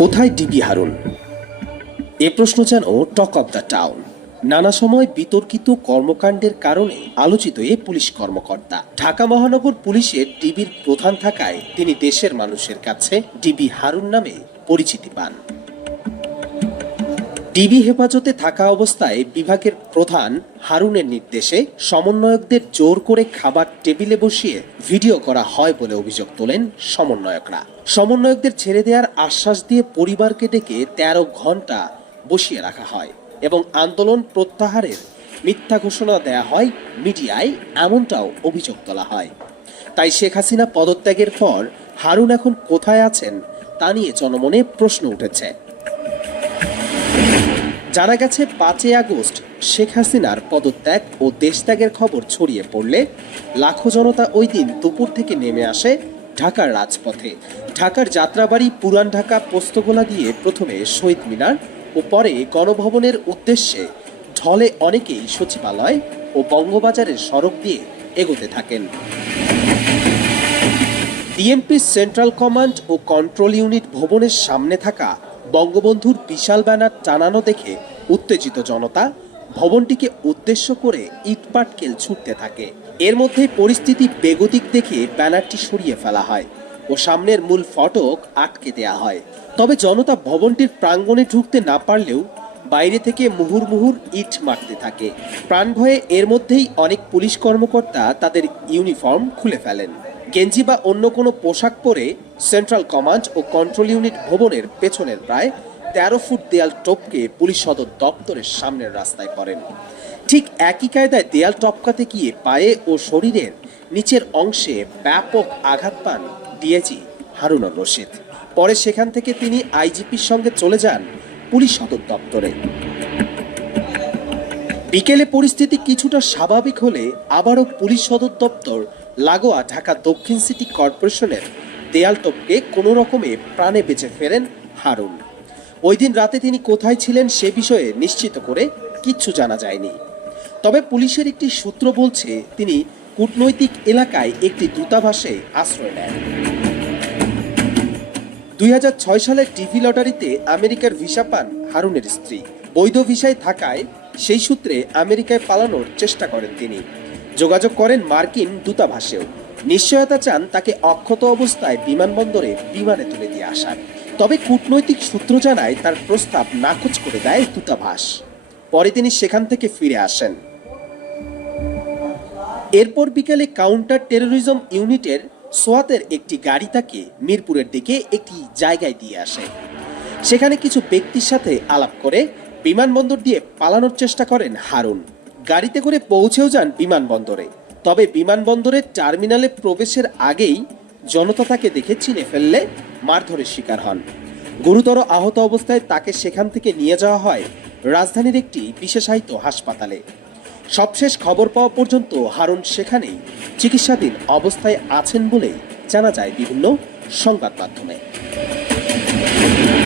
কোথায় ডিবি হারুন? এ প্রশ্ন যেন টক অব দ্য টাউন। নানা সময় বিতর্কিত কর্মকাণ্ডের কারণে আলোচিত এ পুলিশ কর্মকর্তা। ঢাকা মহানগর পুলিশের ডিবির প্রধান থাকায় তিনি দেশের মানুষের কাছে ডিবি হারুন নামে পরিচিতি পান। ডিবি হেফাজতে থাকা অবস্থায় বিভাগের প্রধান হারুনের নির্দেশে সমন্বয়কদের জোর করে খাবার টেবিলে বসিয়ে ভিডিও করা হয় বলে অভিযোগ তোলেন সমন্বয়করা। সমন্বয়কদের ছেড়ে দেওয়ার আশ্বাস দিয়ে পরিবারকে ডেকে ১৩ ঘন্টা বসিয়ে রাখা হয় এবং আন্দোলন প্রত্যাহারের মিথ্যা ঘোষণা দেয়া হয় মিডিয়ায়, এমনটাও অভিযোগ তোলা হয়। তাই শেখ হাসিনা পদত্যাগের পর হারুন এখন কোথায় আছেন তা নিয়ে জনমনে প্রশ্ন উঠেছে। জানা গেছে ৫ই আগস্ট শেখ হাসিনার পদত্যাগ ও দেশত্যাগের খবর ছড়িয়ে পড়লে লাখো জনতা ওই দিন দুপুর থেকে নেমে আসে ঢাকার রাজপথে। ঢাকার যাত্রাবাড়ি, পুরান ঢাকা, পোস্তগোলা দিয়ে প্রথমে শহীদ মিনার ও পরে গণভবনের উদ্দেশ্যে ঢলে অনেকেই সচিবালয় ও বঙ্গবাজারের সড়ক দিয়ে এগোতে থাকেন। ডিএমপির সেন্ট্রাল কমান্ড ও কন্ট্রোল ইউনিট ভবনের সামনে থাকা বঙ্গবন্ধুর বিশাল ব্যানার টানানো দেখে উত্তেজিত জনতা ভবনটিকে উদ্দেশ্য করে ইটপাটকেল ছুটতে থাকে। এর মধ্যে পরিস্থিতি বেগতিক দেখে ব্যানারটি সরিয়ে ফেলা হয় ও সামনের মূল ফটক আটকে দেয়া হয়। তবে জনতা ভবনটির প্রাঙ্গণে ঢুকতে না পারলেও বাইরে থেকে মুহুর্মুহুর ইট মারতে থাকে। প্রাণ ভয়ে এর মধ্যেই অনেক পুলিশ কর্মকর্তা তাদের ইউনিফর্ম খুলে ফেলেন। গেঞ্জি বা অন্য কোনো পোশাক পরে সেন্ট্রাল কমান্ড ও কন্ট্রোল ইউনিট ভবনের পেছনের প্রায় ১৩ ফুট দেয়াল টপকে পুলিশ সদর দপ্তরের সামনের রাস্তায় পড়েন। ঠিক একই কায়দায় দেয়াল টপকাতে গিয়ে পায়ে ও শরীরের নিচের অংশে ব্যাপক আঘাত পান ডিআইজি হারুনুর রশিদ। পরে সেখান থেকে তিনি আইজিপির সঙ্গে চলে যান পুলিশ সদর দপ্তরে। বিকেলে পরিস্থিতি কিছুটা স্বাভাবিক হলে আবারও পুলিশ সদর দপ্তর লাগোয়া ঢাকা দক্ষিণ সিটি কর্পোরেশনের দেয়াল টপকে কোনো রকমে প্রাণে বেঁচে ফেরেন হারুন। ওই দিন রাতে তিনি কোথায় ছিলেন সে বিষয়ে নিশ্চিত করে কিচ্ছু জানা যায়নি। তবে পুলিশের একটি সূত্র বলছে তিনি কূটনৈতিক এলাকায় একটি দূতাবাসে আশ্রয় নেন। ২০০৬ সালের টিভি লটারিতে আমেরিকার ভিসা পান হারুনের স্ত্রী। বৈধ ভিসায় থাকায় সেই সূত্রে আমেরিকায় পালানোর চেষ্টা করেন তিনি। যোগাযোগ করেন মার্কিন দূতাবাসেও, নিশ্চয়তা চান তাকে অক্ষত অবস্থায় বিমানবন্দরে বিমানে তুলে দিয়ে আসার। তবে কূটনৈতিক সূত্র জানায় তার প্রস্তাব নাকচ করে দেয় দূতাবাস। পরে তিনি সেখান থেকে ফিরে আসেন। এরপর বিকেলে কাউন্টার টেরোরিজম ইউনিটের সোয়াতের একটি গাড়ি তাকে মিরপুরের দিকে একটি জায়গায় দিয়ে আসে। সেখানে কিছু ব্যক্তির সাথে আলাপ করে বিমানবন্দর দিয়ে পালানোর চেষ্টা করেন হারুন। গাড়িতে করে পৌঁছেও যান বিমানবন্দরে। তবে বিমানবন্দরের টার্মিনালে প্রবেশের আগেই জনতা তাকে দেখে চিনে ফেললে মারধরের শিকার হন। গুরুতর আহত অবস্থায় তাকে সেখান থেকে নিয়ে যাওয়া হয় রাজধানীর একটি বিশেষায়িত হাসপাতালে। সবশেষ খবর পাওয়া পর্যন্ত হারুন সেখানেই চিকিৎসাধীন অবস্থায় আছেন বলেই জানা যায় বিভিন্ন সংবাদ মাধ্যমে।